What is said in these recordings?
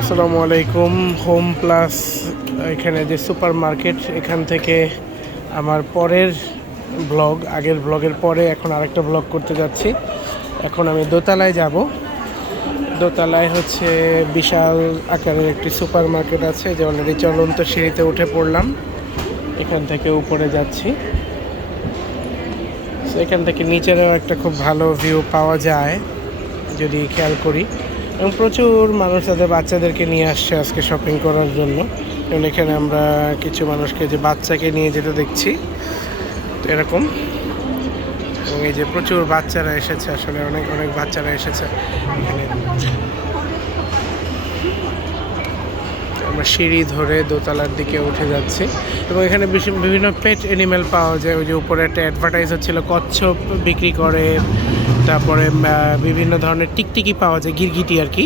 আসসালামু আলাইকুম। Whom plus এখানে যে সুপার মার্কেট এখান থেকে আমার পরের ব্লগ, আগের ব্লগের পরে এখন আরেকটা ব্লগ করতে যাচ্ছি। এখন আমি দোতলায় যাব। দোতলায় হচ্ছে বিশাল আকারের একটি সুপার মার্কেট আছে, যে অলরেডি চলন্ত সিঁড়িতে উঠে পড়লাম। এখান থেকে উপরে যাচ্ছি। এখান থেকে নিচেরও একটা খুব ভালো ভিউ পাওয়া যায়, যদি খেয়াল করি। এবং প্রচুর মানুষ তাদের বাচ্চাদেরকে নিয়ে আসছে আজকে শপিং করার জন্য। এবং এখানে আমরা কিছু মানুষকে যে বাচ্চাকে নিয়ে যেতে দেখছি, তো এরকম। এবং এই যে প্রচুর বাচ্চারা এসেছে, আসলে অনেক অনেক বাচ্চারা এসেছে। এখানে আমরা সিঁড়ি ধরে দোতলার দিকে উঠে যাচ্ছি এবং এখানে বিভিন্ন পেট অ্যানিমেল পাওয়া যায়। ওই যে উপরে একটা অ্যাডভার্টাইজ হচ্ছিল কচ্ছপ বিক্রি করে। তারপরে বিভিন্ন ধরনের টিকটিকি পাওয়া যায়, গিরগিটি আর কি,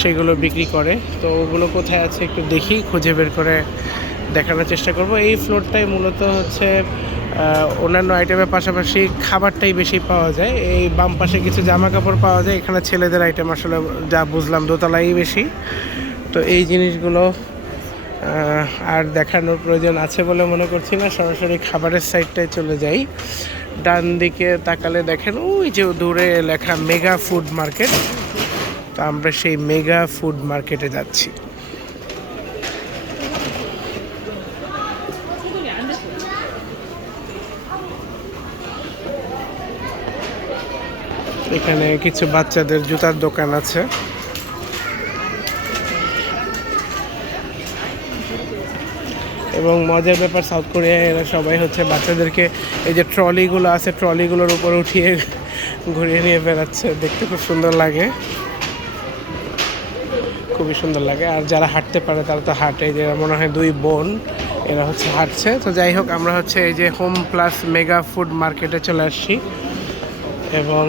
সেগুলো বিক্রি করে। তো ওগুলো কোথায় আছে একটু দেখি, খুঁজে বের করে দেখানোর চেষ্টা করব। এই ফ্লোরটাই মূলত হচ্ছে অন্যান্য আইটেমের পাশাপাশি খাবারটাই বেশি পাওয়া যায়। এই বাম পাশে কিছু জামা কাপড় পাওয়া যায়, এখানে ছেলেদের আইটেম আসলে যা বুঝলাম দোতলাই বেশি। তো এই জিনিসগুলো আর দেখানোর প্রয়োজন আছে বলে মনে করছি না। সরাসরি খাবারের সাইডটায় চলে যাই। ডান দিকে তাকালে দেখেন ওই যে দূরে লেখা মেগা ফুড মার্কেট। তো আমরা সেই মেগা ফুড মার্কেটে যাচ্ছি। এখানে কিছু বাচ্চাদের জুতার দোকান আছে। এবং মজার ব্যাপার সাউথ কোরিয়ায় এরা সবাই হচ্ছে বাচ্চাদেরকে এই যে ট্রলিগুলো আছে, ট্রলিগুলোর উপর উঠিয়ে ঘুরিয়ে নিয়ে বেড়াচ্ছে। দেখতে খুব সুন্দর লাগে। খুবই সুন্দর লাগে। আর যারা হাঁটতে পারে, তারা তো হাঁটে। যে মনে হয় দুই বোন, এরা হচ্ছে হাঁটছে। তো যাই হোক, আমরা হচ্ছে এই যে হোম প্লাস মেগা ফুড মার্কেটে চলে আসছি। এবং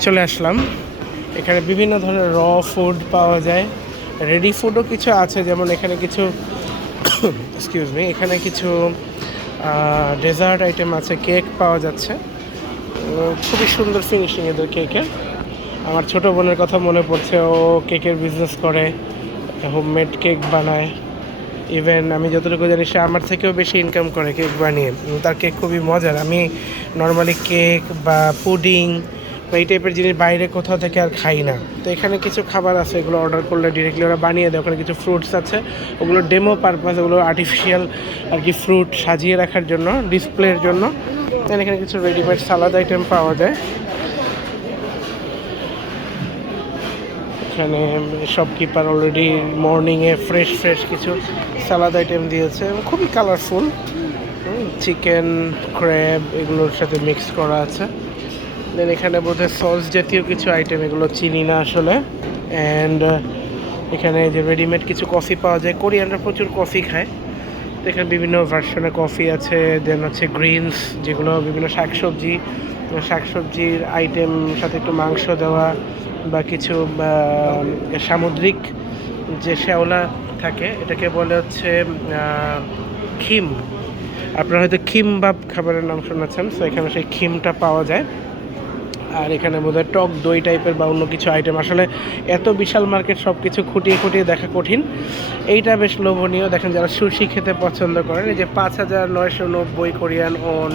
চলে আসলাম। এখানে বিভিন্ন ধরনের র ফুড পাওয়া যায়। রেডি ফুডও কিছু আছে। যেমন এখানে কিছু এক্সকিউজ মি এখানে কিছু ডেজার্ট আইটেম আছে কেক পাওয়া যাচ্ছে। খুবই সুন্দর ফিনিশিং এদের কেকের আমার ছোট বোনের কথা মনে পড়ছে, ও কেকের বিজনেস করে হোমমেড কেক বানায়। ইভেন আমি যতটুকু জানি, সে আমার থেকেও বেশি ইনকাম করে কেক বানিয়ে। তার কেক খুবই মজার। আমি নর্মালি কেক বা পুডিং বা এই টাইপের জিনিস বাইরে কোথাও থেকে আর খাই না। তো এখানে কিছু খাবার আছে, এগুলো অর্ডার করলে ডিরেক্টলি ওরা বানিয়ে দেয়। ওখানে কিছু ফ্রুটস আছে। ওগুলো ডেমো পারপাস ওগুলো আর্টিফিশিয়াল আর কি ফ্রুট সাজিয়ে রাখার জন্য ডিসপ্লের জন্য। এখানে কিছু রেডিমেড সালাদ আইটেম পাওয়া যায়। এখানে শপকিপার অলরেডি মর্নিংয়ে ফ্রেশ ফ্রেশ কিছু সালাদ আইটেম দিয়েছে। খুবই কালারফুল চিকেন ক্র্যাব এগুলোর সাথে মিক্স করা আছে। দেন এখানে বোধহয় সস জাতীয় কিছু আইটেম এগুলো চিনি না আসলে। অ্যান্ড এখানে যে রেডিমেড কিছু কফি পাওয়া যায়। কোরিয়ানরা প্রচুর কফি খায়। তো এখানে বিভিন্ন ভার্সনের কফি আছে। দেন হচ্ছে গ্রিনস যেগুলো বিভিন্ন শাকসবজি, শাকসবজির আইটেম সাথে একটু মাংস দেওয়া বা কিছু সামুদ্রিক যে শ্যাওলা থাকে, এটাকে বলে হচ্ছে খিম। আপনারা হয়তো খিমবাব খাবারের নাম শুনেছেন। তো এখানে সেই খিমটা পাওয়া যায়। আর এখানে বোধহয় টক দই টাইপের বা অন্য কিছু আইটেম আসলে এত বিশাল মার্কেট সব কিছু খুঁটিয়ে খুঁটিয়ে দেখা কঠিন। এইটা বেশ লোভনীয়। দেখেন যারা সুশি খেতে পছন্দ করেন, এই যে পাঁচ হাজার নয়শো নব্বই কোরিয়ান ওন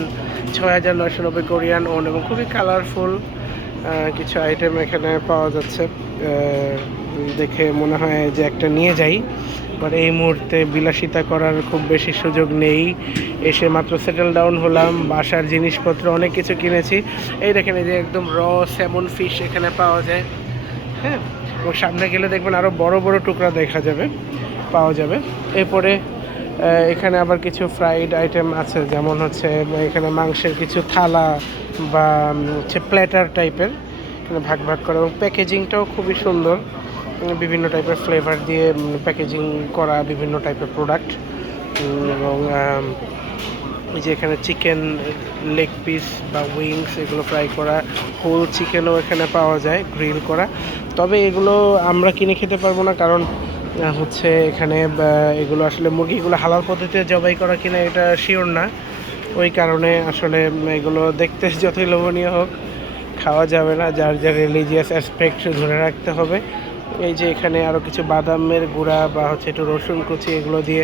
ছয় হাজার নয়শো নব্বই কোরিয়ান ওন এবং খুবই কালারফুল কিছু আইটেম এখানে পাওয়া যাচ্ছে। দেখে মনে হয় যে একটা নিয়ে যাই। বাট এই মুহূর্তে বিলাসিতা করার খুব বেশি সুযোগ নেই। এসে মাত্র সেটেল ডাউন হলাম, বাসার জিনিসপত্র অনেক কিছু কিনেছি। এই দেখেন, এই যে একদম র স্যামন ফিশ এখানে পাওয়া যায়। হ্যাঁ এবং সামনে গেলে দেখবেন আরও বড় বড় টুকরা দেখা যাবে, পাওয়া যাবে। এরপরে এখানে আবার কিছু ফ্রাইড আইটেম আছে, যেমন হচ্ছে, এখানে মাংসের কিছু থালা বা হচ্ছে প্ল্যাটার টাইপের এখানে ভাগ ভাগ করা, এবং প্যাকেজিংটাও খুবই সুন্দর। বিভিন্ন টাইপের ফ্লেভার দিয়ে প্যাকেজিং করা বিভিন্ন টাইপের প্রোডাক্ট এবং যে এখানে চিকেন লেগ পিস বা উইংস এগুলো ফ্রাই করা হোল চিকেনও এখানে পাওয়া যায় গ্রিল করা। তবে এগুলো আমরা কিনে খেতে পারব না কারণ হচ্ছে এখানে এগুলো আসলে মুরগিগুলো হালাল পদ্ধতিতে জবাই করা কিনা এটা শিওর না। ওই কারণে আসলে এগুলো দেখতে যতই লোভনীয় হোক, খাওয়া যাবে না, যার যার রিলিজিয়াস অ্যাসপেক্ট ধরে রাখতে হবে। এই যে এখানে আরও কিছু বাদামের গুঁড়া বা হচ্ছে একটু রসুন কুচি এগুলো দিয়ে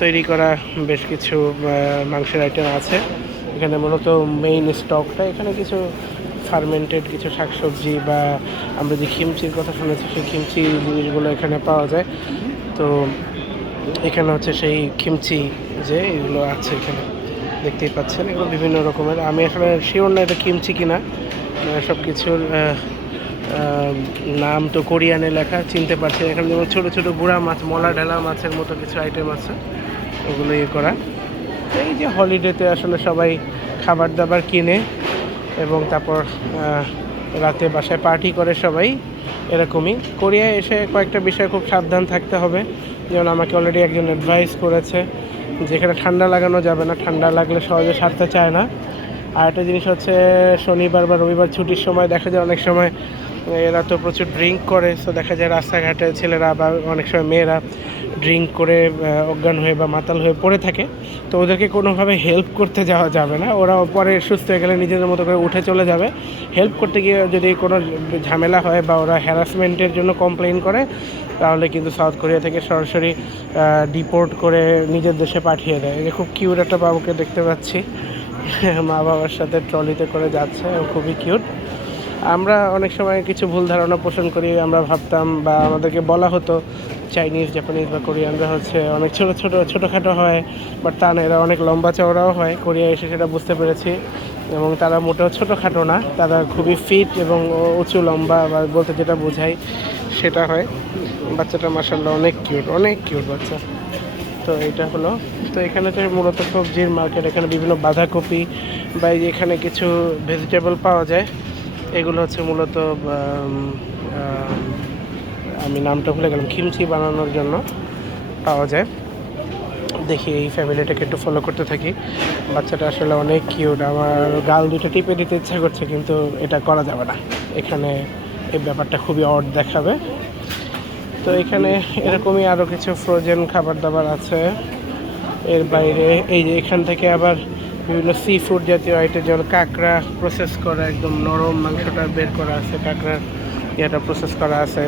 তৈরি করা বেশ কিছু মাংসের আইটেম আছে। এখানে মূলত মেইন স্টকটা এখানে কিছু ফার্মেন্টেড কিছু শাকসবজি বা আমরা যে খিমচির কথা শুনেছি, সেই খিমচি জিনিসগুলো এখানে পাওয়া যায়। তো এখানে হচ্ছে সেই খিমচি যে এগুলো আছে এখানে। দেখতেই পাচ্ছেন এগুলো বিভিন্ন রকমের। আমি আসলে শিওর না এটা কিমচি কিনা। সব কিছুর নাম তো কোরিয়ানে লেখা, চিনতে পারছি এখানে যেমন ছোটো ছোটো গুঁড়া মাছ, মলা ঢালা মাছের মতো কিছু আইটেম আছে, ওগুলো ইয়ে করা। এই যে হলিডেতে আসলে সবাই খাবার দাবার কিনে এবং তারপর রাতে বাসায় পার্টি করে সবাই, এরকমই। কোরিয়ায় এসে কয়েকটা বিষয় খুব সাবধান থাকতে হবে। যেমন আমাকে অলরেডি একজন অ্যাডভাইস করেছে যেখানে ঠান্ডা লাগানো যাবে না, ঠান্ডা লাগলে সহজে সারতে চায় না। আর একটা জিনিস হচ্ছে, শনিবার বা রবিবার ছুটির সময় দেখা যায় অনেক সময় এরা তো প্রচুর ড্রিঙ্ক করে সো দেখা যায় রাস্তাঘাটে ছেলেরা বা অনেক সময় মেয়েরা ড্রিঙ্ক করে অজ্ঞান হয়ে বা মাতাল হয়ে পড়ে থাকে। তো ওদেরকে কোনোভাবে হেল্প করতে যাওয়া যাবে না। ওরা পরে সুস্থ হয়ে গেলে নিজেদের মতো করে উঠে চলে যাবে। হেল্প করতে গিয়ে যদি কোনো ঝামেলা হয় বা ওরা হ্যারাসমেন্টের জন্য কমপ্লেন করে, তাহলে কিন্তু সাউথ কোরিয়া থেকে সরাসরি ডিপোর্ট করে নিজের দেশে পাঠিয়ে দেয়। যে খুব কিউট একটা বাবুকে দেখতে পাচ্ছি। মা বাবার সাথে ট্রলিতে করে যাচ্ছে। খুবই কিউট আমরা অনেক সময় কিছু ভুল ধারণা পোষণ করি, আমরা ভাবতাম বা আমাদেরকে বলা হতো চাইনিজ জাপানিজ বা কোরিয়ানরা হচ্ছে অনেক ছোট ছোট, ছোটোখাটো হয় বাট তা না, এরা অনেক লম্বা চওড়াও হয়। কোরিয়া এসে সেটা বুঝতে পেরেছি এবং তারা মোটেও ছোটোখাটো না, তারা খুবই ফিট এবং উঁচু, লম্বা বা বলতে যেটা বোঝায় সেটা হয়। বাচ্চাটা মাসাল্লাহ অনেক কিউট অনেক কিউট বাচ্চা। তো এটা হলো। তো এখানে তো মূলত সবজির মার্কেট এখানে বিভিন্ন বাঁধাকপি বা এখানে কিছু ভেজিটেবল পাওয়া যায়। এগুলো হচ্ছে মূলত আমি নামটা ভুলে গেলাম, খিমচি বানানোর জন্য পাওয়া যায়। দেখি এই ফ্যামিলিটাকে একটু ফলো করতে থাকি। বাচ্চাটা আসলে অনেক কিউট আমার গাল দুটো টিপে দিতে ইচ্ছা করছে, কিন্তু এটা করা যাবে না। এখানে এই ব্যাপারটা খুবই অড দেখাবে। তো এখানে এরকমই আরও কিছু ফ্রোজেন খাবার দাবার আছে। এর বাইরে এই যে এখান থেকে আবার বিভিন্ন সি ফুড জাতীয় আইটেম যেমন কাঁকড়া প্রসেস করা, একদম নরম মাংসটা বের করা আছে, কাঁকড়ার ইয়েটা প্রসেস করা আছে।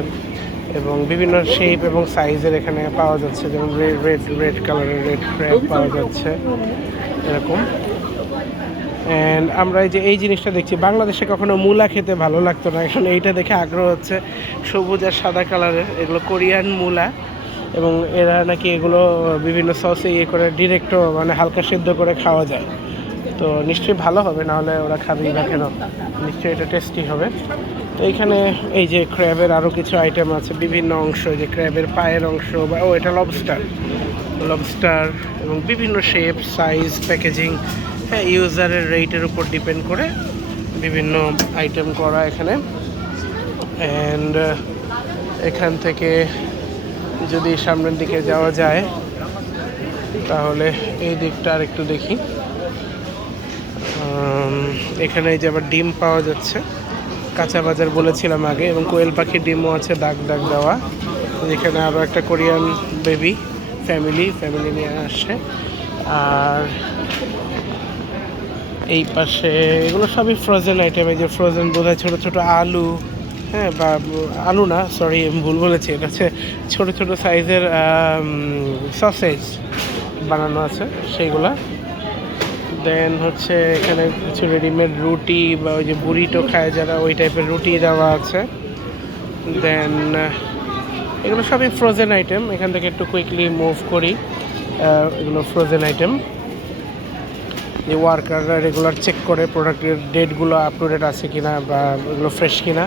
এবং বিভিন্ন শেপ এবং সাইজের এখানে পাওয়া যাচ্ছে, যেমন রেড রেড রেড কালারের রেড ক্র্যাব পাওয়া যাচ্ছে, এরকম। অ্যান্ড আমরা এই যে, এই জিনিসটা দেখছি, বাংলাদেশে কখনো মূলা খেতে ভালো লাগতো না, এখন এইটা দেখে আগ্রহ হচ্ছে, সবুজ আর সাদা কালারের এগুলো কোরিয়ান মূলা। এবং এরা নাকি এগুলো বিভিন্ন সসে ইয়ে করে ডিরেক্টও মানে হালকা সেদ্ধ করে খাওয়া যায়। তো নিশ্চয়ই ভালো হবে, নাহলে ওরা খাবেই না কেন? নিশ্চয়ই এটা টেস্টি হবে। তো এইখানে এই যে ক্র্যাবের আরও কিছু আইটেম আছে, বিভিন্ন অংশ যে ক্র্যাবের পায়ের অংশ বা, ও, এটা লবস্টার লবস্টার এবং বিভিন্ন শেপ সাইজ প্যাকেজিং হ্যাঁ ইউজারের রেটের উপর ডিপেন্ড করে বিভিন্ন আইটেম করা এখানে। অ্যান্ড এখান থেকে যদি সামনের দিকে যাওয়া যায়, তাহলে এই দিকটা আর একটু দেখি। এখানে এই যে আবার ডিম পাওয়া যাচ্ছে। কাঁচা বাজার বলেছিলাম আগে, এবং কোয়েল পাখির ডিমও আছে দাগ দাগ দেওয়া। এখানে আরও একটা কোরিয়ান বেবি ফ্যামিলি ফ্যামিলি নিয়ে আসছে আর এই পাশে এগুলো সবই ফ্রোজেন আইটেম এই যে ফ্রোজেন বোধহয় ছোটো ছোটো আলু হ্যাঁ বা আলু না সরি ভুল বলেছি, এটা হচ্ছে ছোটো ছোটো সাইজের সসেজ বানানো আছে, সেইগুলা। দেন হচ্ছে এখানে কিছু রেডিমেড রুটি বা ওই যে বুড়িটো খায় যারা, ওই টাইপের রুটি দেওয়া আছে। দেন এগুলো সবই ফ্রোজেন আইটেম এখান থেকে একটু কুইকলি মুভ করি। এগুলো ফ্রোজেন আইটেম যে ওয়ার্কাররা রেগুলার চেক করে প্রোডাক্টের ডেটগুলো আপ টু ডেট আছে কিনা বা এগুলো ফ্রেশ কিনা।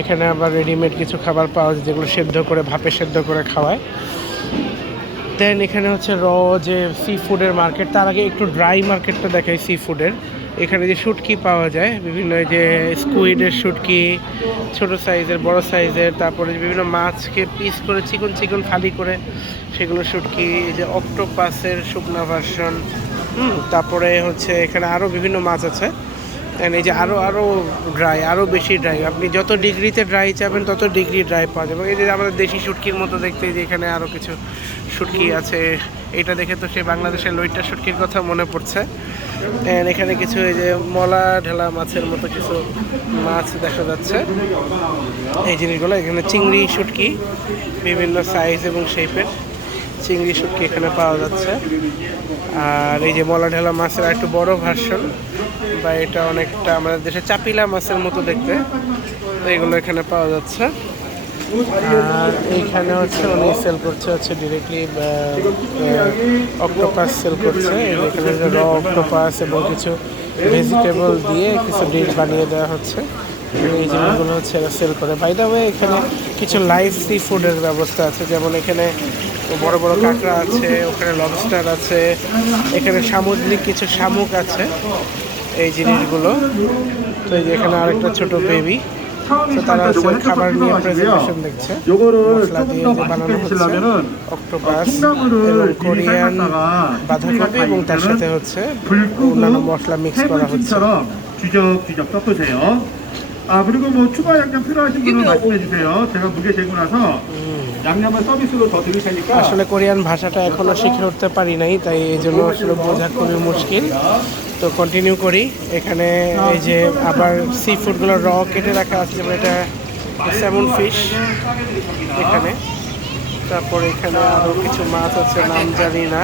এখানে আবার রেডিমেড কিছু খাবার পাওয়া যায়, যেগুলো সেদ্ধ করে, ভাপে সেদ্ধ করে খাওয়ায়। দেন এখানে হচ্ছে র যে সি ফুডের মার্কেট তার আগে একটু ড্রাই মার্কেটটা দেখাই সি ফুডের এখানে যে শুটকি পাওয়া যায়, বিভিন্ন যে স্কুইডের শুটকি, ছোট সাইজের বড় সাইজের তারপরে বিভিন্ন মাছকে পিস করে চিকন চিকন ফালি করে সেগুলো শুটকি, এই যে অক্টোপাসের শুকনা ভার্সন হুম, তারপরে হচ্ছে এখানে আরও বিভিন্ন মাছ আছে। And এই যে আরও আরও ড্রাই আরও বেশি ড্রাই আপনি যত ডিগ্রিতে ড্রাই চাবেন তত ডিগ্রি ড্রাই পাওয়া যাবে। এই যে আমাদের দেশি শুটকির মতো দেখতে যে এখানে আরও কিছু শুটকি আছে এটা দেখে তো সে বাংলাদেশের লইট্টা শুটকির কথা মনে পড়ছে। And এখানে কিছু এই যে মলা ঢালা মাছের মতো কিছু মাছ দেখা যাচ্ছে। এই জিনিসগুলো এখানে চিংড়ি শুটকি বিভিন্ন সাইজ এবং শেপের চিংড়ি শুটকি এখানে পাওয়া যাচ্ছে। আর এই যে মলা ঢালা মাছের একটু বড় ভার্সন বা এটা অনেকটা আমাদের দেশে চাপিলা মাছের মতো দেখতে, তো এগুলো এখানে পাওয়া যাচ্ছে। আর এইখানে হচ্ছে উনি সেল করছে হচ্ছে ডিরেক্টলি অক্টোপাস সেল করছে। এখানে র অক্টোপাস এবং কিছু ভেজিটেবল দিয়ে কিছু ডিশ বানিয়ে দেওয়া হচ্ছে। এই জিনিসগুলো হচ্ছে সেল করে। বাই দ্য ওয়ে এখানে কিছু লাইভ সি ফুডের ব্যবস্থা আছে। যেমন এখানে বড় বড় কাঁকড়া আছে ওখানে লবস্টার আছে এখানে সামুদ্রিক কিছু শামুক আছে এই জিনিসগুলো তো এই যে এখানে আরেকটা ছোট বেবি তো তারা হচ্ছে খাবার নিয়ে প্রেজেন্টেশন দেখছে 요거를 মশলা দিয়ে 조금 더 যে বানানো হচ্ছে 맛있으려면은 অক্টোপাস এবং 콩나물을 미리 কোরিয়ান 삶았다가 বাঁধাকপি এবং তার সাথে হচ্ছে অন্যান্য মশলা মিক্স করা হচ্ছে 해물찜처럼 뒤적뒤적 섞으세요. 아 그리고 뭐 추가 양념 필요하신 분은 말씀해 주세요. 제가 무게 재고 나서 আসলে কোরিয়ান ভাষাটা এখনও শিখে উঠতে পারি নাই, তাই এই জন্য আসলে বোঝা খুবই মুশকিল। তো কন্টিনিউ করি, এখানে এই যে আবার সি ফুডগুলো র কেটে রাখা আছে, যেমন এটা স্যামন ফিশ এখানে। তারপর এখানে আরও কিছু মাছ আছে, নাম জানি না।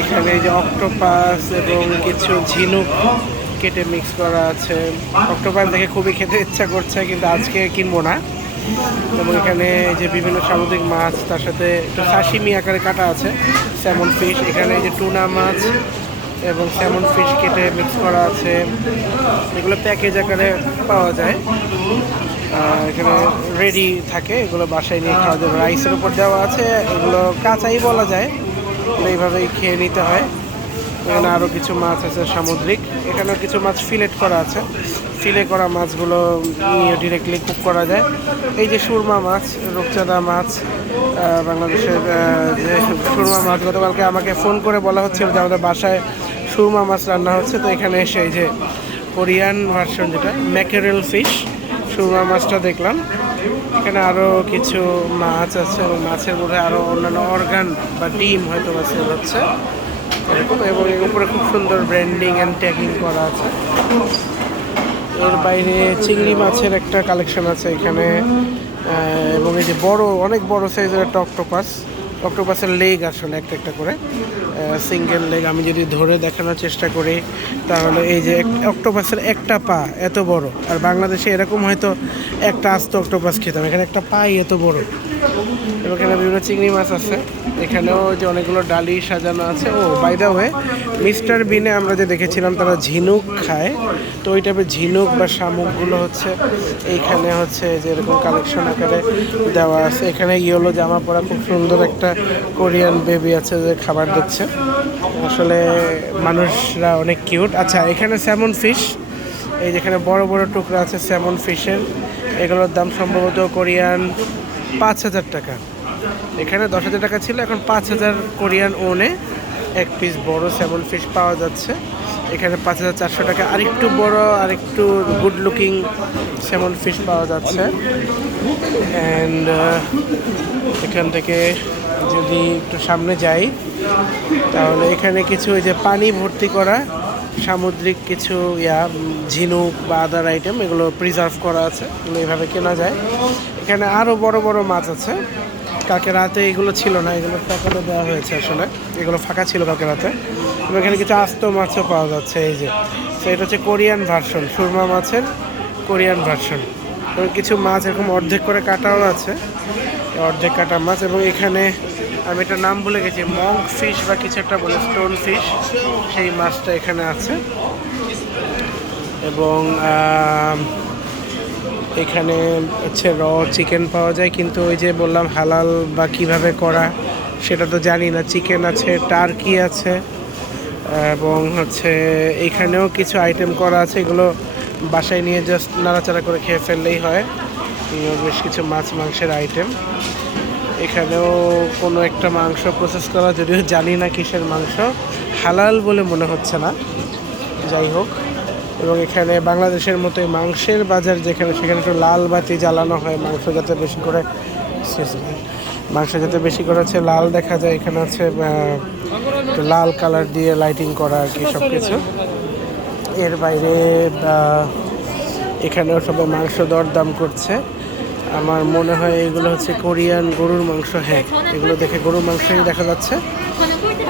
এখানে যে অক্টোপাস এবং কিছু ঝিনুক কেটে মিক্স করা আছে। অক্টোপাস দেখে খুবই খেতে ইচ্ছা করছে, কিন্তু আজকে কিনবো না। এবং এখানে যে বিভিন্ন সামুদ্রিক মাছ, তার সাথে একটু সাশিমি আকারে কাটা আছে স্যামন ফিশ এখানে যে টুনা মাছ এবং স্যামন ফিশ কেটে মিক্স করা আছে। এগুলো প্যাকেজ আকারে পাওয়া যায়। এখানে রেডি থাকে, এগুলো বাসায় নিয়ে খাওয়া যাবে। রাইসের উপর দেওয়া আছে, এগুলো কাঁচাই বলা যায় এইভাবেই খেয়ে নিতে হয়। এখানে আরও কিছু মাছ আছে সামুদ্রিক। এখানেও কিছু মাছ ফিলেট করা আছে। ফিলে করা মাছগুলো নিয়ে ডিরেক্টলি কুক করা যায়। এই যে সুরমা মাছ, রূপচাঁদা মাছ বাংলাদেশের যে সুরমা মাছ, গতকালকে আমাকে ফোন করে বলা হচ্ছিল যে আমাদের বাসায় সুরমা মাছ রান্না হচ্ছে। তো এখানে এসে এই যে কোরিয়ান ভার্সন যেটা ম্যাকেরেল ফিশ সুরমা মাছটা দেখলাম। এখানে আরও কিছু মাছ আছে এবং মাছের মধ্যে আরও অন্যান্য অর্গান বা ডিম হয়তো সেল হচ্ছে। এবং এর উপরে খুব সুন্দর ব্র্যান্ডিং অ্যান্ড ট্যাগিং করা আছে। এর বাইরে চিংড়ি মাছের একটা কালেকশন আছে এখানে এবং এই যে বড়, অনেক বড় সাইজের একটা অক্টোপাস অক্টোপাসের লেগ আসলে একটা একটা করে সিঙ্গেল লেগ আমি যদি ধরে দেখানোর চেষ্টা করি, তাহলে এই যে অক্টোপাসের একটা পা এত বড়, আর বাংলাদেশে এরকম হয়তো একটা আস্ত অক্টোপাস খেতাম, এখানে একটা পাই এত বড়। এবং এখানে বিভিন্ন চিংড়ি মাছ আছে, এখানেও যে অনেকগুলো ডালি সাজানো আছে। Oh by the way mister বিনে আমরা যে দেখেছিলাম তারা ঝিনুক খায়, তো ওই টাইপের ঝিনুক বা শামুকগুলো হচ্ছে, এইখানে হচ্ছে যে এরকম কালেকশন আকারে দেওয়া আছে। এখানে ইয়েলো জামা পরা খুব সুন্দর একটা কোরিয়ান বেবি আছে যে খাবার দিচ্ছে। আসলে মানুষরা অনেক কিউট। আচ্ছা এখানে স্যামন ফিশ, এই যেখানে বড় বড় টুকরা আছে স্যামন ফিশের, এগুলোর দাম সম্ভবত কোরিয়ান পাঁচ হাজার টাকা। এখানে দশ হাজার টাকা ছিল, এখন পাঁচ হাজার কোরিয়ান ওনে এক পিস বড় স্যামন ফিশ পাওয়া যাচ্ছে। এখানে পাঁচ হাজার চারশো টাকা, আরেকটু বড়, আরেকটু গুড লুকিং স্যামন ফিশ পাওয়া যাচ্ছে। অ্যান্ড এখান থেকে যদি একটু সামনে যাই, তাহলে এখানে কিছু ওই যে পানি ভর্তি করা, সামুদ্রিক কিছু, ইয়া, ঝিনুক বা আদার আইটেম এগুলো প্রিজার্ভ করা আছে, এগুলো এইভাবে কেনা যায়। এখানে আরও বড় বড় মাছ আছে, কালকে রাতে এগুলো ছিল না, এগুলো টাকাতে দেওয়া হয়েছে আসলে, এগুলো ফাঁকা ছিল কালকে রাতে। এবং এখানে কিছু আস্ত মাছও পাওয়া যাচ্ছে, এই যে। তো এটা হচ্ছে কোরিয়ান ভার্সন, সুরমা মাছের কোরিয়ান ভার্সন। এবং কিছু মাছ এরকম অর্ধেক করে কাটাও আছে অর্ধেক কাটা মাছ এবং এখানে আমি এটা নাম ভুলে গেছি, মং ফিশ বা কিছু একটা বলে, স্টোন ফিশ, সেই মাছটা এখানে আছে। এবং এখানে হচ্ছে র চিকেন পাওয়া যায়, কিন্তু ওই যে বললাম হালাল বা কীভাবে করা, সেটা তো জানি না। চিকেন আছে, টার্কি আছে, এবং হচ্ছে এখানেও কিছু আইটেম করা আছে, এগুলো বাসায় নিয়ে জাস্ট নাড়াচাড়া করে খেয়ে ফেললেই হয়। বেশ কিছু মাছ, মাংসের আইটেম এখানেও কোনো একটা মাংস প্রসেস করা, যদিও জানি না কিসের মাংস। হালাল বলে মনে হচ্ছে না। যাই হোক, এবং এখানে বাংলাদেশের মতোই মাংসের বাজার যেখানে, সেখানে একটু লাল বাতি জ্বালানো হয়, মাংস যাতে বেশি করে মাংস যাতে বেশি করে হচ্ছে লাল দেখা যায়। এখানে হচ্ছে লাল কালার দিয়ে লাইটিং করা আর কি সব কিছু এর বাইরে এখানেও সবাই মাংস দরদাম করছে। আমার মনে হয় এগুলো হচ্ছে কোরিয়ান গরুর মাংস হ্যাঁ এগুলো দেখে গরুর মাংসই দেখা যাচ্ছে।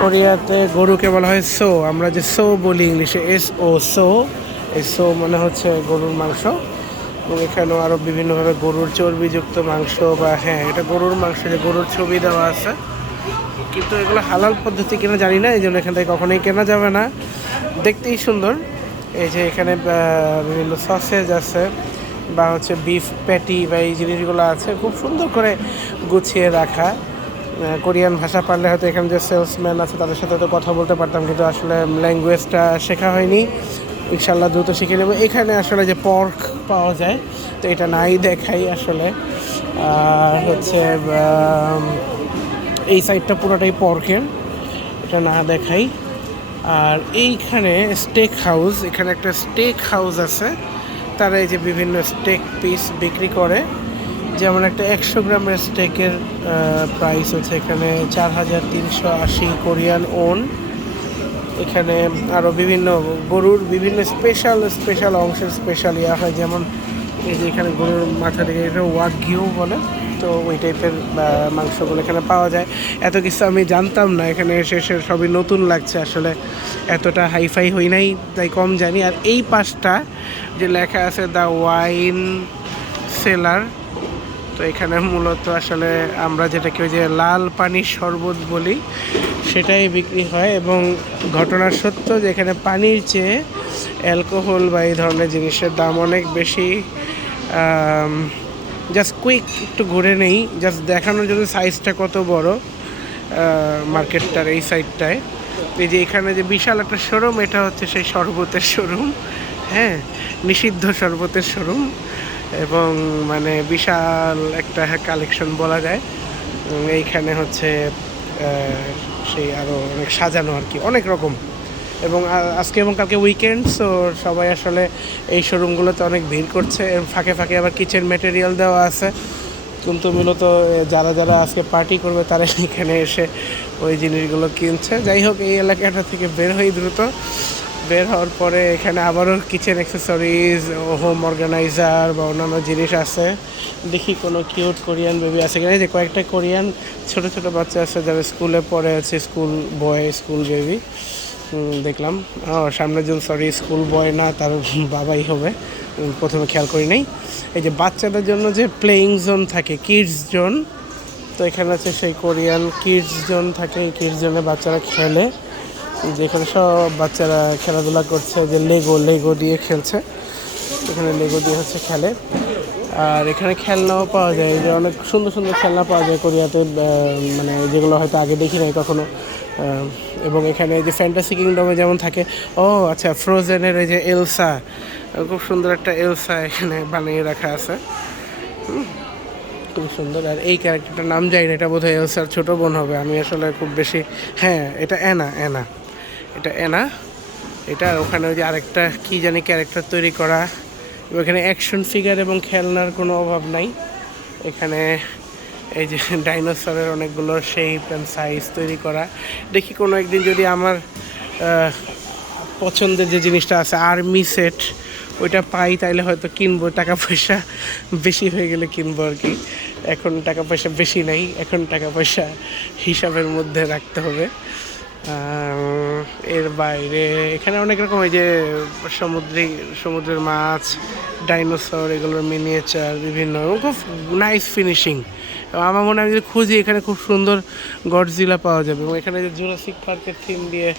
কোরিয়াতে গরুকে বলা হয় সো, আমরা যে সো বলি ইংলিশে এস ও, সো, এই সো মানে হচ্ছে গরুর মাংস। এবং এখানেও আরও বিভিন্নভাবে গরুর চর্বিযুক্ত মাংস বা হ্যাঁ এটা গরুর মাংস, যে গরুর ছবি দেওয়া আছে। কিন্তু এগুলো হালাল পদ্ধতি কিনা জানি না এই জন্য এখান থেকে কখনোই কেনা যাবে না। দেখতেই সুন্দর। এই যে এখানে বিভিন্ন সসেজ আছে। বা হচ্ছে বিফ প্যাটি বা এই জিনিসগুলো আছে, খুব সুন্দর করে গুছিয়ে রাখা। কোরিয়ান ভাষা পারলে হয়তো এখানে যে সেলসম্যান আছে, তাদের সাথে তো কথা বলতে পারতাম, কিন্তু আসলে ল্যাঙ্গুয়েজটা শেখা হয়নি। ইনশাল্লাহ দ্রুত শিখে নেব। এখানে আসলে যে পর্ক পাওয়া যায়, তো এটা নাই দেখাই আসলে। আর হচ্ছে এই সাইডটা পুরোটাই পর্কের এটা না দেখাই। আর এইখানে স্টেক হাউস এখানে একটা স্টেক হাউস আছে। তারা এই যে বিভিন্ন স্টেক পিস বিক্রি করে, যেমন একটা একশো গ্রামের স্টেকের প্রাইস হচ্ছে এখানে চার হাজার তিনশো আশি কোরিয়ান ওন। এখানে আরও বিভিন্ন গরুর বিভিন্ন স্পেশাল স্পেশাল অংশের স্পেশাল ইয়া হয়, যেমন এই যে এখানে গরুর মাথা থেকে এটা ওয়াক ঘিউ বলে। তো ওই টাইপের মাংসগুলো এখানে পাওয়া যায়। এত কিছু আমি জানতাম না, এখানে এসে এসে সবই নতুন লাগছে। আসলে এতটা হাইফাই হই নাই, তাই কম জানি। আর এই পাশটা যে লেখা আছে, দ্য ওয়াইন সেলার তো এখানে মূলত আসলে আমরা যেটাকে ওই যে লাল পানির শরবত বলি, সেটাই বিক্রি হয়। এবং ঘটনা সত্য যে এখানে পানির চেয়ে অ্যালকোহল বা এই ধরনের জিনিসের দাম অনেক বেশি জাস্ট কুইক একটু ঘুরে নেই। জাস্ট দেখানোর জন্য সাইজটা কত বড় মার্কেটটার এই সাইডটায় এই যে এখানে যে বিশাল একটা শোরুম এটা হচ্ছে সেই শরবতের শোরুম হ্যাঁ নিষিদ্ধ শরবতের শোরুম এবং মানে বিশাল একটা কালেকশন বলা যায়। এইখানে হচ্ছে সেই আরও অনেক সাজানো আর কি, অনেক রকম। এবং আজকে এবং কালকে উইকেন্ড সো সবাই আসলে এই শোরুমগুলোতে অনেক ভিড় করছে। ফাঁকে ফাঁকে আবার কিচেন ম্যাটেরিয়াল দেওয়া আছে। কিন্তু মূলত যারা যারা আজকে পার্টি করবে, তারা এখানে এসে ওই জিনিসগুলো কিনছে। যাই হোক, এই এলাকাটা থেকে বের হই দ্রুত। বের হওয়ার পরে এখানে আবারও কিচেন অ্যাক্সেসরিজ হোম অর্গানাইজার বা অন্যান্য জিনিস আছে। দেখি কোনো কিউট কোরিয়ান বেবি আছে কিনা। যে কয়েকটা কোরিয়ান ছোট ছোট বাচ্চা আছে, যারা স্কুলে পড়ে আছে স্কুল বয় স্কুল বেবি দেখলাম। ও সামনের জন সরি স্কুল বয় না, তার বাবাই হবে। প্রথমে খেয়াল করি নাই। এই যে বাচ্চাদের জন্য যে প্লেয়িং জোন থাকে কিডস জোন তো এখানে আছে সেই কোরিয়ান কিডস জোন থাকে। এই কিডস জোনে বাচ্চারা খেলে। যেখানে সব বাচ্চারা খেলাধুলা করছে, যে লেগো লেগো দিয়ে খেলছে। এখানে লেগো দিয়ে হচ্ছে খেলে। আর এখানে খেলনাও পাওয়া যায়। এই যে অনেক সুন্দর সুন্দর খেলনা পাওয়া যায় কোরিয়াতে মানে যেগুলো হয়তো আগে দেখি নাই কখনো। এবং এখানে যে ফ্যান্টাসি কিংডমে যেমন থাকে, ও আচ্ছা ফ্রোজেনের এই যে এলসা খুব সুন্দর একটা এলসা এখানে বানিয়ে রাখা আছে। খুব সুন্দর। আর এই ক্যারেক্টারটার নাম জানি না, এটা বোধহয় এলসার ছোটো বোন হবে। আমি আসলে খুব বেশি হ্যাঁ এটা অ্যানা অ্যানা এটা অ্যানা এটা ওখানে ওই যে আরেকটা, কী জানি ক্যারেক্টার তৈরি করা। এখানে অ্যাকশন ফিগার এবং খেলনার কোনো অভাব নাই। এখানে এই যে ডাইনোসরের অনেকগুলো শেপ অ্যান্ড সাইজ তৈরি করা। দেখি কোনো একদিন যদি আমার পছন্দের যে জিনিসটা আছে আর্মি সেট ওইটা পাই, তাইলে হয়তো কিনবো। টাকা পয়সা বেশি হয়ে গেলে কিনবো আর কি। এখন টাকা পয়সা বেশি নাই, এখন টাকা পয়সা হিসাবের মধ্যে রাখতে হবে। এর বাইরে এখানে অনেক রকম ওই যে সমুদ্রিক সমুদ্রের মাছ, ডাইনোসর, এগুলোর মিনিয়েচার বিভিন্ন, খুব নাইস ফিনিশিং আমার মনে হয় যদি খুঁজি, এখানে খুব সুন্দর গডজিলা পাওয়া যাবে। এবং এখানে যে জুরাসিক পার্কের থিম দিয়ে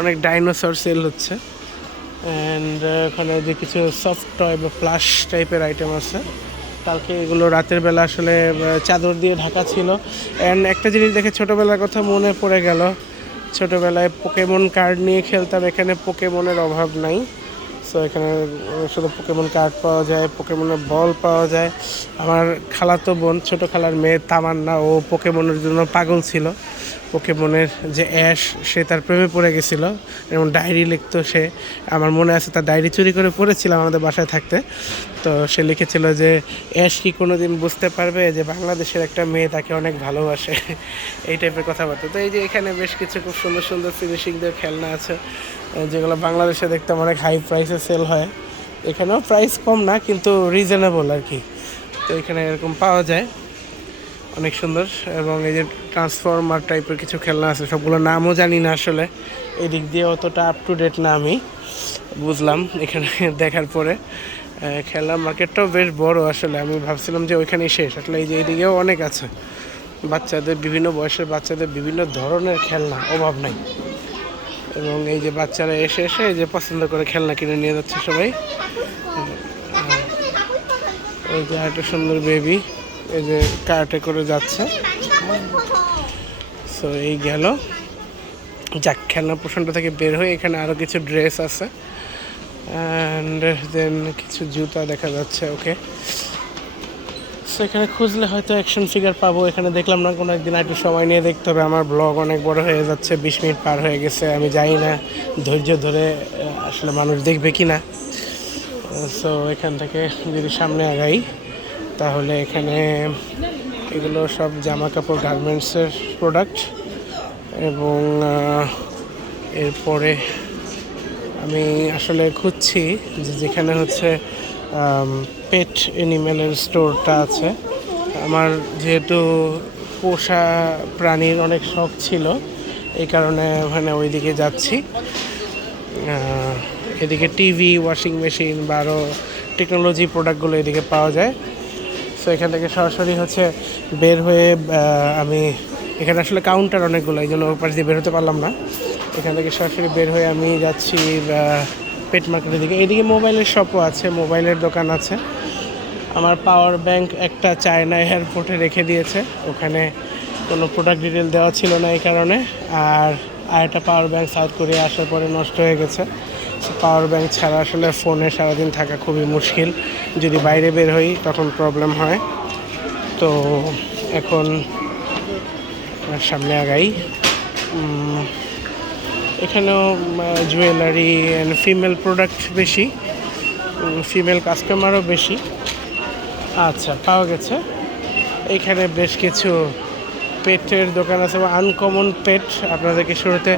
অনেক ডাইনোসর সেল হচ্ছে। অ্যান্ড ওখানে যে কিছু সফট টয় বা প্লাস টাইপের আইটেম আছে। কালকে এগুলো রাতের বেলা আসলে চাদর দিয়ে ঢাকা ছিল। অ্যান্ড একটা জিনিস দেখে ছোটোবেলার কথা মনে পড়ে গেল। ছোটোবেলায় পোকেমন কার্ড নিয়ে খেলতাম, এখানে পোকেমনের অভাব নাই। সো এখানে শুধু পোকেমন কার্ড পাওয়া যায় পোকেমনের বল পাওয়া যায়। আমার খালাতো বোন, ছোটো খালার মেয়ে তামান্না, ও পোকেমনের জন্য পাগল ছিল। পোকেমনের যে অ্যাশ সে তার প্রেমে পড়ে গেছিল। এবং ডায়েরি লিখতো সে। আমার মনে আছে তার ডায়েরি চুরি করে পড়েছিলাম আমাদের বাসায় থাকতে। তো সে লিখেছিল যে অ্যাশ কি কোনো দিন বুঝতে পারবে যে বাংলাদেশের একটা মেয়ে তাকে অনেক ভালোবাসে? এই টাইপের কথাবার্তা। তো এই যে এখানে বেশ কিছু খুব সুন্দর সুন্দর ফিনিশিং দিয়ে খেলনা আছে যেগুলো বাংলাদেশে দেখতাম অনেক হাই প্রাইসে সেল হয়। এখানেও প্রাইস কম না, কিন্তু রিজনেবল আর কি। তো এখানে এরকম পাওয়া যায়। অনেক সুন্দর এবং এই যে ট্রান্সফর্মার টাইপের কিছু খেলনা আছে সবগুলোর নামও জানি না আসলে। এদিক দিয়ে অতটা আপ টু ডেট না আমি, বুঝলাম এখানে দেখার পরে। খেলনা মার্কেটটাও বেশ বড় আসলে, আমি ভাবছিলাম যে ওইখানেই শেষ। আসলে এই যে এইদিকেও অনেক আছে। বাচ্চাদের, বিভিন্ন বয়সের বাচ্চাদের বিভিন্ন ধরনের খেলনা, অভাব নাই। এবং এই যে বাচ্চারা এসে এসে এই যে পছন্দ করে খেলনা কিনে নিয়ে যাচ্ছে সবাই। এই যে একটা সুন্দর বেবি এই যে কার্টে করে যাচ্ছে। সো এই গেল। যাক খেলনা পোষণটা থেকে বের হয়ে এখানে আরও কিছু ড্রেস আছে। অ্যান্ড দেন কিছু জুতা দেখা যাচ্ছে ওকে সো এখানে খুঁজলে হয়তো অ্যাকশন ফিগার পাবো। এখানে দেখলাম না, কোনো একদিন একটু সময় নিয়ে দেখতে হবে। আমার ব্লগ অনেক বড় হয়ে যাচ্ছে, বিশ মিনিট পার হয়ে গেছে। আমি জানি না, ধৈর্য ধরে আসলে মানুষ দেখবে কি না সো এখান থেকে যদি সামনে আগাই। তাহলে এখানে এগুলো সব জামা কাপড় গার্মেন্টসের প্রোডাক্ট এবং এরপরে আমি আসলে খুঁজছি যে যেখানে হচ্ছে পেট অ্যানিম্যালের স্টোরটা আছে। আমার যেহেতু পোষা প্রাণীর অনেক শখ ছিল, এই কারণে ওখানে ওইদিকে যাচ্ছি। এদিকে টিভি ওয়াশিং মেশিন বা আরও টেকনোলজি প্রোডাক্টগুলো এদিকে পাওয়া যায়। সো এখান থেকে সরাসরি হচ্ছে বের হয়ে আমি এখানে আসলে কাউন্টার অনেকগুলো, এই জন্য ওপাশ দিয়ে বের হতে পারলাম না। এখান থেকে সরাসরি বের হয়ে আমি যাচ্ছি পেট মার্কেটের দিকে। এদিকে মোবাইলের শপও আছে মোবাইলের দোকান আছে। আমার পাওয়ার ব্যাংক একটা চায়না এয়ারপোর্টে রেখে দিয়েছে। ওখানে কোনো প্রোডাক্ট ডিটেল দেওয়া ছিল না এই কারণে। আর আর একটা পাওয়ার ব্যাংক সাউথ কোরিয়া আসার পরে নষ্ট হয়ে গেছে। পাওয়ার ব্যাংক ছাড়া আসলে ফোনে সারাদিন থাকা খুবই মুশকিল। যদি বাইরে বের হই, তখন প্রবলেম হয়। তো এখন সামনে আগাই। এখানেও জুয়েলারি অ্যান্ড ফিমেল প্রোডাক্ট বেশি। ফিমেল কাস্টমারও বেশি। আচ্ছা পাওয়া গেছে। এইখানে বেশ কিছু পেটের দোকান আছে আনকমন পেট আপনাদেরকে শুরুতে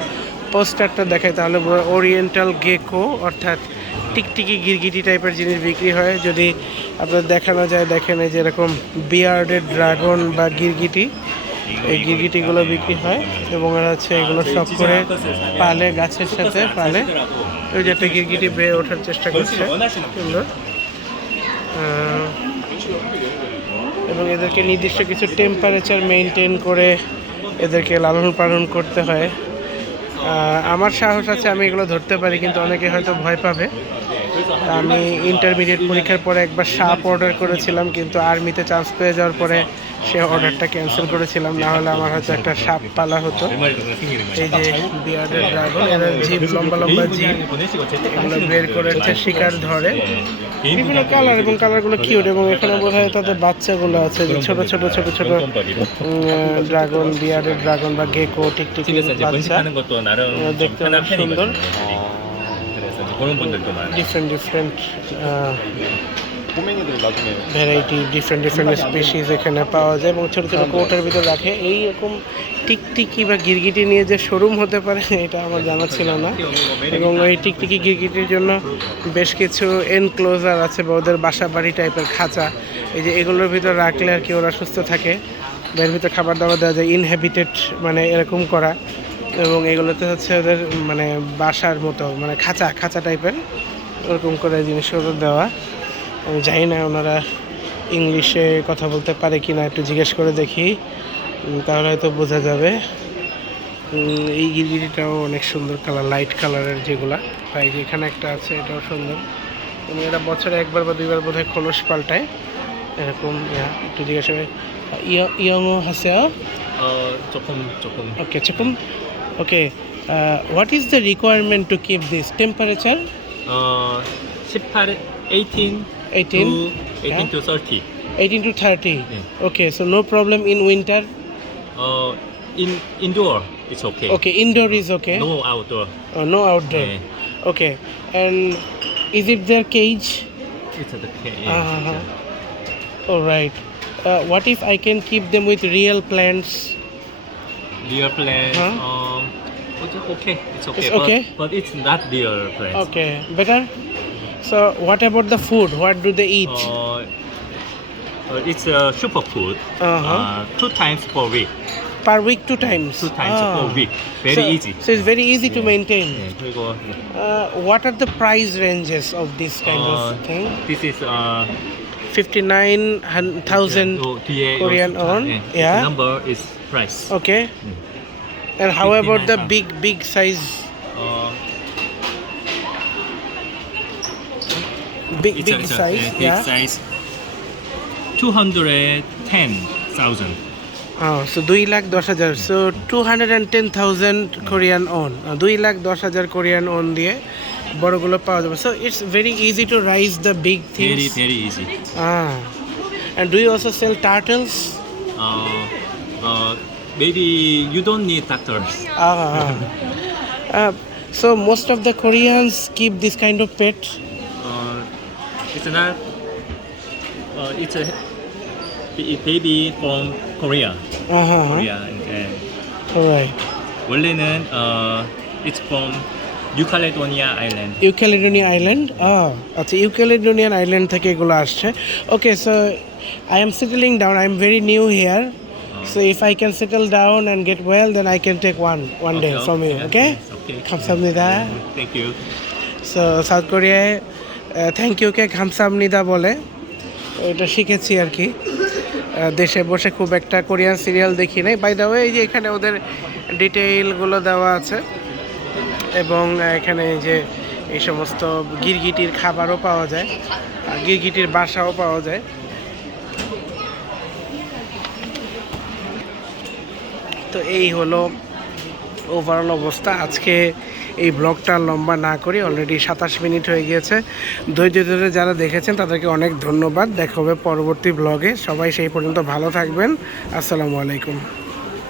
পোস্টারটা দেখাই, তাহলে ওরিয়েন্টাল গেকো অর্থাৎ টিকটিকি গিরগিটি টাইপের জিনিস বিক্রি হয়। যদি আপনার দেখানো যায়, দেখেন এই যে এরকম বিয়ার্ডেড ড্রাগন বা গিরগিটি, এই গিরগিটিগুলো বিক্রি হয় এবং এরা হচ্ছে এগুলো সব করে পালে, গাছের সাথে পালে। ওই যে একটা গিরগিটি বেয়ে ওঠার চেষ্টা করছে। এবং এদেরকে নির্দিষ্ট কিছু টেম্পারেচার মেনটেন করে এদেরকে লালন পালন করতে হয়। আমার সাহস আছে আমি এগুলো ধরতে পারি, কিন্তু অনেকে হয়তো ভয় পাবে। আমি ইন্টারমিডিয়েট পরীক্ষার পরে একবার সাপ অর্ডার করেছিলাম, কিন্তু আর্মিতে চান্স পেয়ে যাওয়ার পরে সে অর্ডারটা ক্যান্সেল করেছিলাম না হলে আমার হয়তো একটা সাপ পালা হতো। এই যে বিয়ার্ডের ড্রাগন এরা জিপ লম্বা লম্বা জিপ এগুলো বের করে শিকার ধরে। বিভিন্ন কালার এবং কালারগুলো কিউট এবং এখানে বোধ হয় তাদের বাচ্চাগুলো আছে যে ছোট ছোট ছোট ছোট ড্রাগন বিয়ার্ডের ড্রাগন বা গেকো টিকটিক বাচ্চা। দেখতে অনেক সুন্দর। Different different variety different different species এখানে পাওয়া যায় এবং ছোটো ছোটো কোটার ভিতর রাখে। এইরকম টিকটিকি বা গিরগিটি নিয়ে যে শোরুম হতে পারে এটা আমার জানা ছিল না। এবং ওই টিকটিকি গিরগিটির জন্য বেশ কিছু এনক্লোজার আছে বা ওদের বাসা বাড়ি টাইপের খাঁচা। এই যে এগুলোর ভিতর রাখলে আর কি ওরা সুস্থ থাকে। এর ভিতর খাবার দাবার দেওয়া যায় ইনহ্যাবিটেড মানে এরকম করা। এবং এগুলোতে হচ্ছে ওদের মানে বাসার মতো মানে খাঁচা খাঁচা টাইপের ওরকম করে জিনিসগুলো দেওয়া। আমি জানি না ওনারা ইংলিশে কথা বলতে পারে কি না একটু জিজ্ঞেস করে দেখি। তাহলে হয়তো বোঝা যাবে। এই গিরগিরিটাও অনেক সুন্দর কালার লাইট কালারের যেগুলা। তাই যেখানে একটা আছে এটাও সুন্দর। এরা বছরে একবার বা দুইবার বোধ হয় খোলস পাল্টায়। এরকম একটু জিজ্ঞেস করে। ইয়ংও হাসে okay চকুম okay what is the requirement to keep this temperature 18 18 18 to 18 to 30. 18 to 30 네. okay so no problem in winter 어, in indoor it's okay. Okay, indoor is okay. No outdoor. Oh, no outdoor. Yeah. Okay, and is it their cage? It's okay. Uh-huh. All right. Uh, what if I can keep them with real plants? Real plants. Huh? Um, okay. It's okay. It's okay? But it's not real plants. Okay, better. So, what about the food? What do they eat? Uh, uh it's a superfood. Uh-huh. Uh, two times per week. Per week, two times. Two times ah. per week. Very so, easy. So it's very easy yeah. to maintain. Yeah. Uh, what are the price ranges of this kind uh, of thing? This is uh, fifty nine thousand oh, Korean won. Yeah. yeah. number is price. Okay. Mm. And how about the big, big size? Big, it's big a, a, size. 예, big yeah. size. Two hundred ten thousand. Oh, so দুই লাখ দশ হাজার so two hundred and ten thousand Korean won দুই লাখ দশ হাজার Korean on দিয়ে বড়গুলো পাওয়া যাবে so it's very easy to rise the big Very things very easy. Ah. And do you also sell turtles? Uh, uh, maybe you don't need doctors. Ah. uh, so most of the Koreans keep this kind of pet. Uh, it's not. Uh, it's a ba- baby from Korea. Uh-huh. Korea. And Alright. 원래는 uh, it's from New Caledonia Island. New Caledonia island আচ্ছা ইউক্যালিডোনিয়ান island থেকে এগুলো আসছে okay so I am settling down I am very new here so if I can settle down and get well then I can take one one day from you yeah, okay yes, okay. 감사합니다. Thank you. So south কোরিয়ায় Thank UK খামসামনিদা বলে। এটা শিখেছি আর কি। দেশে বসে খুব একটা কোরিয়ান সিরিয়াল দেখি নাই। বাই দ্য ওয়ে এই যে এখানে ওদের ডিটেইলগুলো দেওয়া আছে। এবং এখানে যে এই সমস্ত গিরগিটির খাবারও পাওয়া যায়। গিরগিটির বাসাও পাওয়া যায়। তো এই হলো ওভারঅল অবস্থা। আজকে এই ব্লগটা লম্বা না করি অলরেডি সাতাশ মিনিট হয়ে গিয়েছে। ধৈর্য ধরে যারা দেখেছেন, তাদেরকে অনেক ধন্যবাদ। দেখা হবে পরবর্তী ব্লগে সবাই সেই পর্যন্ত ভালো থাকবেন। আসসালামু আলাইকুম।